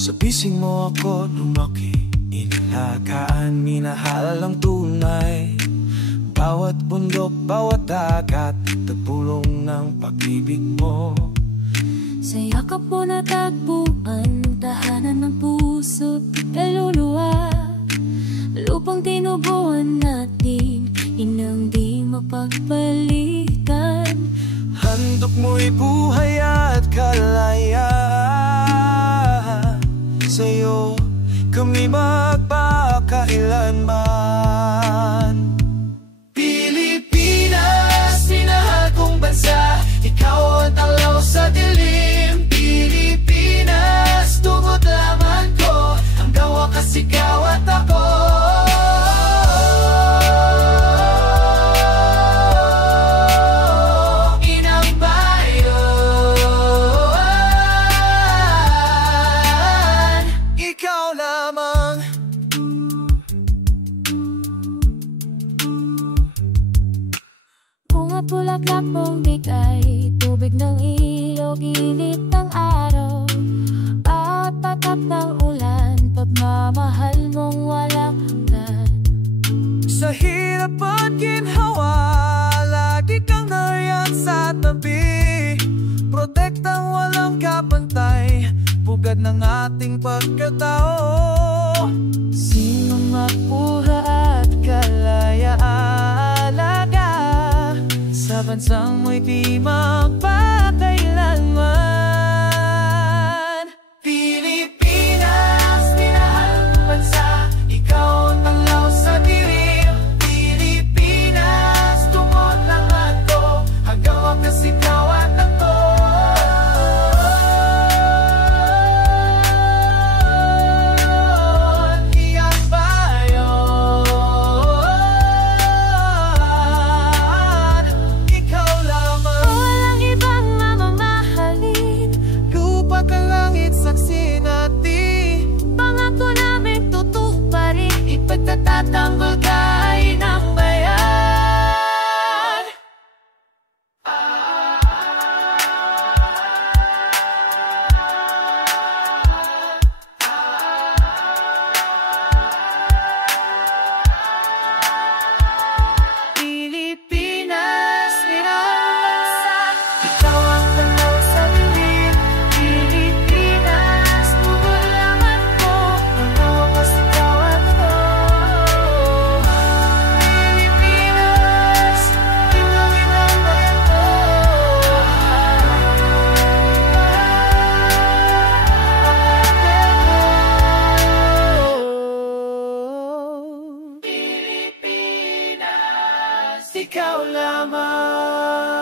Sa bising mo ako lumaki, inalagaan, minahal ang tunay. Bawat bundok, bawat dagat, tagpulong ng pag-ibig mo. Sa yakap mo natagpuan, tahanan ng puso't kaluluwa. Lupang tinubuan natin, inang di mapagpalitan. Handog mo'y buhay at kalayaan. Sa'yo kami magpakailanman. Pilipinas, minahal kong bansa, ikaw ang tanglaw sa dilim. Pilipinas, tungod laman ko, hanggang wakas ikaw at ako. Bulaklak mong bigay, tubig ng ilog, init ng araw, at tatak ng ulan, pagmamahal mong walang hanggan. Sa hirap at ginhawa, lagi kang nariyan sa tabi. Protektang walang kapantay, pugad ng ating pagkatao. Sinong makuha at kalayaan, sa bansang mo'y di magpakailanman. Pilipinas, minahal kong bansa, ikaw ang tanglaw sa dilim. Pilipinas, tungod lang ako, hanggang wakas ikaw at ako. Iyang bayan, saksi natin, pangako namin tutuparin, ipagtatatanggol kain ng bayan. Pilipinas, minahal bansa, ikaw ang tanglaw sa dilim. Pilipinas, tungod laman ko, hanggang wakas ikaw at ako. Pilipinas, tinawin ang bayan ko. Pilipinas, ikaw lamang.